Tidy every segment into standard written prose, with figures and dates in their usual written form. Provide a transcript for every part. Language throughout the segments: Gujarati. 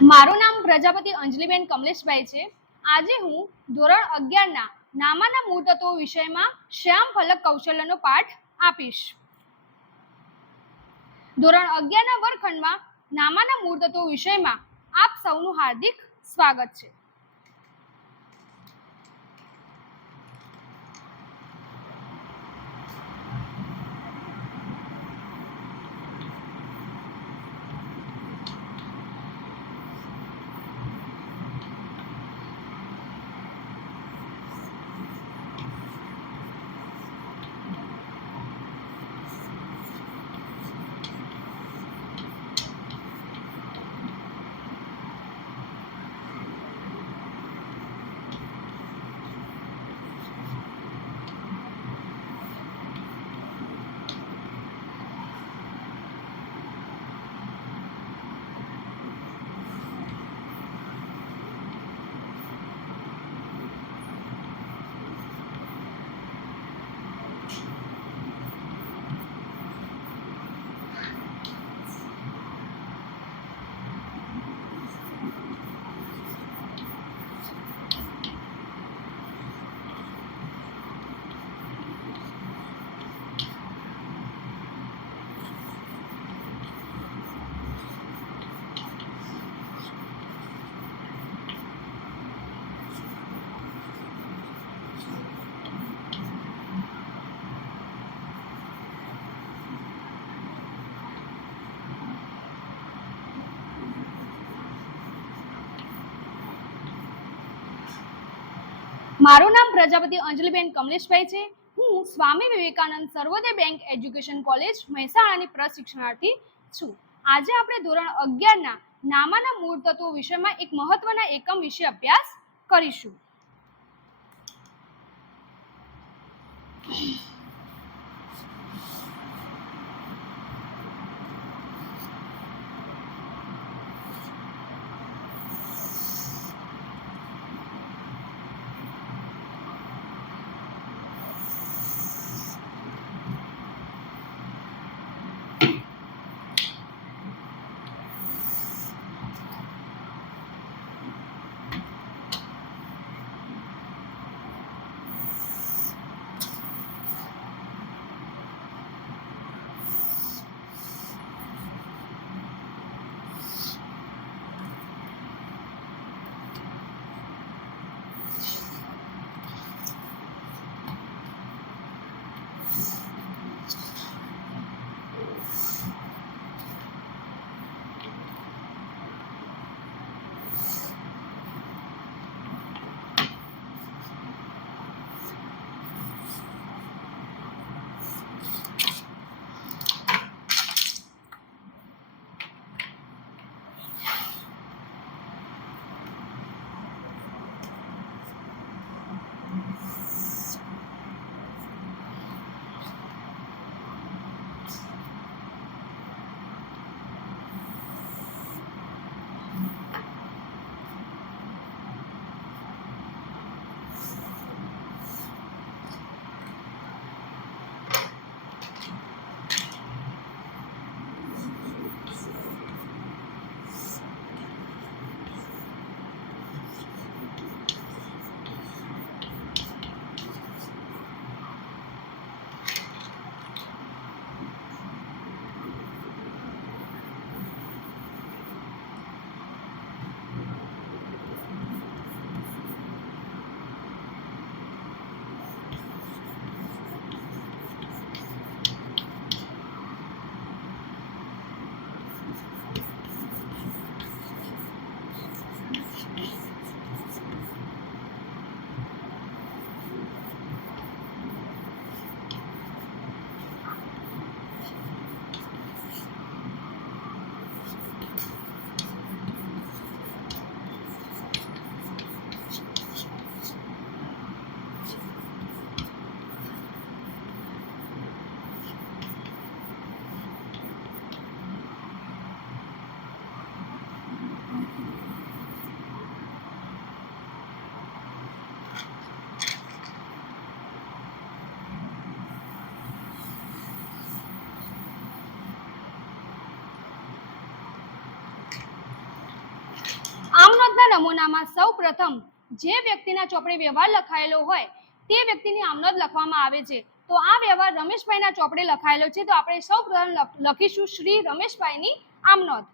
મારું નામ પ્રજાપતિ અંજલિબેન કમલેશભાઈ છે. આજે હું ધોરણ 11ના નામાના મૂળ તત્વો વિષયમાં શ્યામ ફલક કૌશલ્યનો પાઠ આપીશ. ધોરણ 11ના વર્ગખંડમાં નામાના મૂળ તત્વો વિષયમાં આપ સૌનું હાર્દિક સ્વાગત છે. મારું નામ પ્રજાપતિ અંજલિબેન કમલેશભાઈ છે. હું સ્વામી વિવેકાનંદ સર્વોદય બેંક એજ્યુકેશન કોલેજ મહેસાણાની પ્રશિક્ષણાર્થી છું. આજે આપણે ધોરણ 11ના નામાના મૂળ તત્વો વિષયમાં એક મહત્વના એકમ વિશે અભ્યાસ કરીશું. નમૂનામાં સૌપ્રથમ જે વ્યક્તિના ચોપડે વ્યવહાર લખાયેલો હોય તે વ્યક્તિની આમનોંધ લખવામાં આવે છે. તો આ વ્યવહાર રમેશભાઈના ચોપડે લખાયેલો છે, તો આપણે સૌપ્રથમ લખીશું શ્રી રમેશભાઈની આમનોંધ.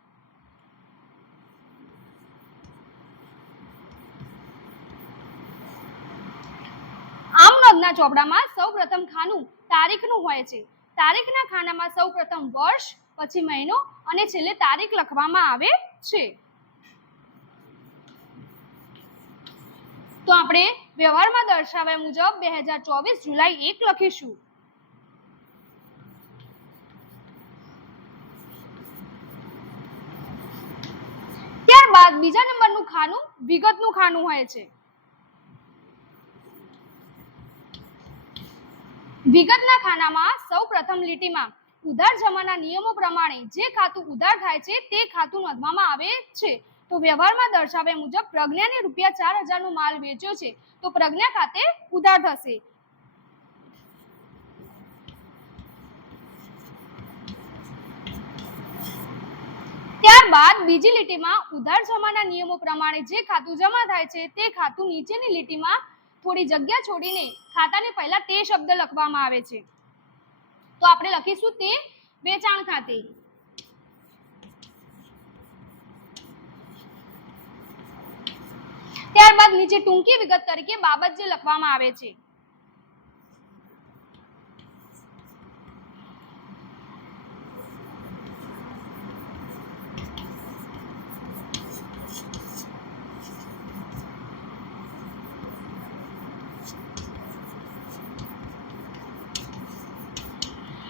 આમનોંધના ચોપડામાં સૌપ્રથમ ખાનું તારીખનું હોય છે. તારીખના ખાનામાં સૌપ્રથમ વર્ષ, પછી મહિનો અને છેલ્લે તારીખ લખવામાં આવે છે. તો આપણે વ્યવહારમાં દર્શાવ્યા મુજબ 2024 જુલાઈ 1 લખીશું. ત્યારબાદ બીજા નંબરનું ખાનું વિગતનું ખાનું હોય છે. વિગતના ખાનામાં સૌપ્રથમ લીટીમાં ઉધાર જમાના નિયમો પ્રમાણે જે ખાતું ઉધાર થાય છે તે ખાતું નોંધવામાં આવે છે. તો વ્યવહારમાં દર્શાવ્યા મુજબ પ્રજ્ઞાને ₹4,000 નો માલ વેચ્યો છે, તો પ્રજ્ઞા ખાતે ઉધાર થશે. ત્યારબાદ બીજી લીટીમાં ઉધાર જમાના નિયમો પ્રમાણે જે ખાતું જમા થાય છે તે ખાતું નીચેની લીટીમાં થોડી જગ્યા છોડીને ખાતાને પહેલા તે શબ્દ લખવામાં આવે છે. તો આપણે લખીશું તે વેચાણ ખાતે. ત્યારબાદ નીચે ટૂંકી વિગત તરીકે બાબત જે લખવામાં આવે છે.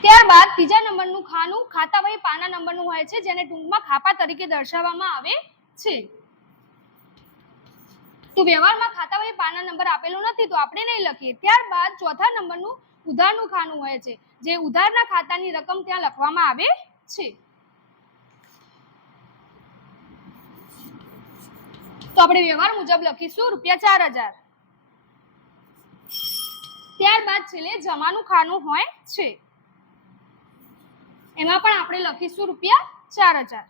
ત્યારબાદ ત્રીજા નંબરનું ખાનું ખાતાવહી પાના નંબરનું હોય છે, જેને ટૂંકમાં ખાપા તરીકે દર્શાવવામાં આવે છે. તો વ્યવહારમાં ખાતાવહી પાના નંબર આપેલો નથી, તો આપણે નહીં લખીએ. ત્યારબાદ ચોથા નંબરનું ઉધારનું ખાનું હોય છે, જે ઉધારના ખાતાની રકમ ત્યાં લખવામાં આવે છે. તો આપણે વ્યવહાર મુજબ લખીશું ₹4,000. ત્યારબાદ છેલ્લે જમાનું ખાનું હોય છે, એમાં પણ આપણે લખીશું ₹4,000.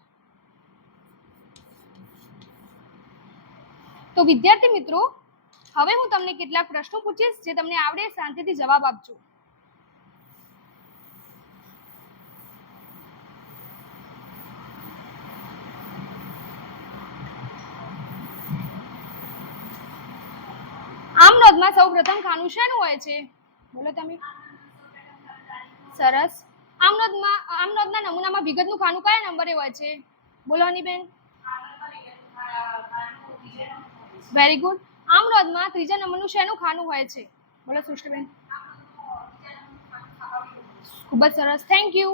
તો વિદ્યાર્થી મિત્રો, હવે હું તમને કેટલાક પ્રશ્નો પૂછીશ, જે તમને આવડે શાંતિથી જવાબ આપજો. આમનોંધમાં સૌપ્રથમ ખાનું શેનું હોય છે? બોલો તમે. સરસ. આમનોંધના નમૂનામાં વિગતનું ખાનું કયા નંબરે હોય છે? બોલો હનીબેન. Very good. આમનોંધમાં ત્રીજા નંબરનું શેનું ખાનું હોય છે? બોલો સૃષ્ટિબેન. ખૂબ જ સરસ, થેન્ક યુ.